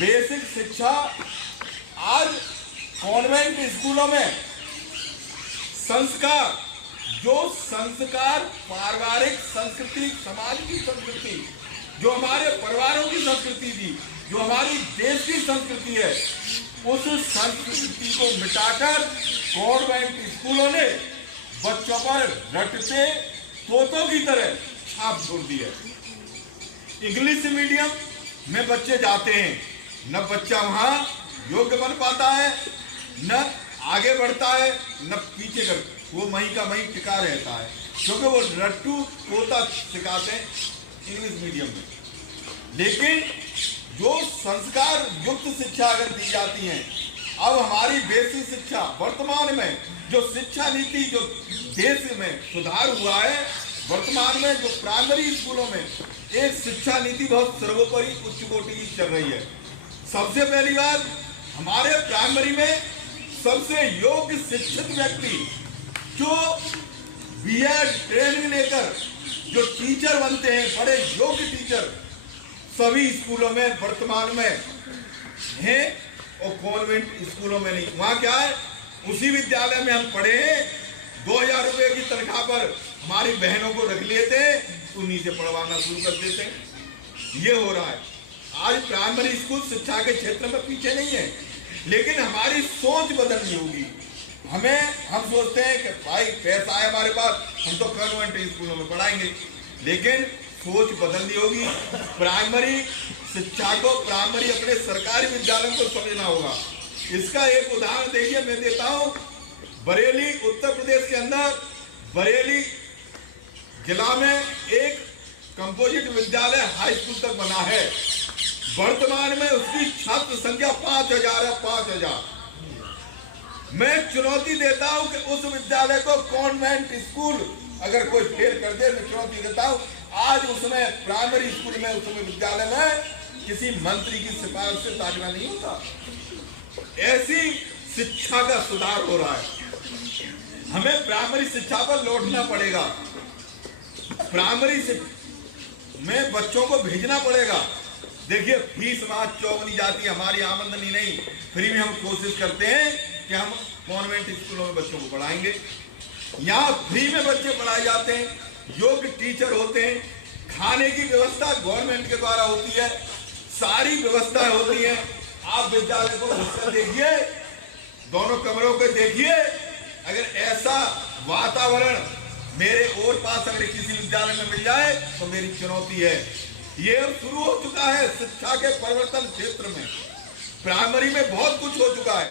Basic शिक्षा आज convent स्कूलों में संस्कार, जो संस्कार पारिवारिक संस्कृति, समाज की संस्कृति, जो हमारे परिवारों की संस्कृति थी, जो हमारी देश की संस्कृति है, उस संस्कृति को मिटाकर कॉन्वेंट स्कूलों ने बच्चों पर रटते तोतों की तरह छाप छोड़ दी है। इंग्लिश मीडियम में बच्चे जाते हैं, न बच्चा वहां योग्य बन पाता है, न आगे बढ़ता है, न पीछे कर, वो वहीं का वहीं टिका रहता है, क्योंकि वो रट्टू तोता सिखाते हैं इंग्लिश मीडियम में। लेकिन जो संस्कार युक्त शिक्षा अगर दी जाती है, अब हमारी बेसिक शिक्षा वर्तमान में जो शिक्षा नीति जो देश में सुधार हुआ है, वर्तमान में जो प्राइमरी स्कूलों में एक शिक्षा नीति बहुत सर्वोपरि उच्च कोटि की चल रही है। सबसे पहली बात, हमारे प्राइमरी में सबसे योग्य शिक्षित व्यक्ति जो बीएड ट्रेनिंग लेकर जो टीचर बनते हैं, बड़े योग्य टीचर सभी स्कूलों में वर्तमान में हैं और कॉन्वेंट स्कूलों में नहीं। वहां क्या है, उसी विद्यालय में हम पढ़े हैं, 2000 रुपए की तनख्वाह पर हमारी बहनों को रख लेते हैं, उन्हीं से पढ़वाना शुरू कर देते हैं। ये हो रहा है। आज प्राइमरी स्कूल शिक्षा के क्षेत्र में पीछे नहीं है, लेकिन हमारी सोच बदलनी होगी। हम सोचते हैं कि भाई पैसा है हमारे पास, हम तो कॉन्वेंट स्कूलों में पढ़ाएंगे, लेकिन सोच बदलनी होगी। प्राइमरी शिक्षा को, प्राइमरी अपने सरकारी विद्यालयों को समझना होगा। इसका एक उदाहरण देखिए, मैं देता हूं। बरेली, उत्तर प्रदेश के अंदर बरेली जिला में एक कंपोजिट विद्यालय हाई स्कूल तक बना है। वर्तमान में उसकी छात्र संख्या 5000 है। 5000। मैं चुनौती देता हूं कि उस विद्यालय को कॉन्वेंट स्कूल अगर कोई फेल कर दे, मैं चुनौती देता हूं, आज उसमें प्राइमरी स्कूल में, उसमें विद्यालय में किसी मंत्री की सिफारिश से दाखिला नहीं होता। ऐसी शिक्षा का सुधार हो रहा है। हमें प्राइमरी शिक्षा पर लौटना पड़ेगा। प्राइमरी में बच्चों को भेजना पड़ेगा। देखिए, फीस वहां चौगुनी जाती है, हमारी आमदनी नहीं। फ्री में हम कोशिश करते हैं कि हम कॉन्वेंट स्कूलों में बच्चों को पढ़ाएंगे। यहाँ फ्री में बच्चे पढ़ाए जाते हैं, योग्य टीचर होते हैं, खाने की व्यवस्था गवर्नमेंट के द्वारा होती है, सारी व्यवस्था होती है। आप विद्यालय को घुसकर देखिए, दोनों कमरों को देखिए। अगर ऐसा वातावरण मेरे और पास अगर किसी विद्यालय में मिल जाए तो मेरी चुनौती है। ये शुरू हो चुका है शिक्षा के परिवर्तन क्षेत्र में। प्राइमरी में बहुत कुछ हो चुका है।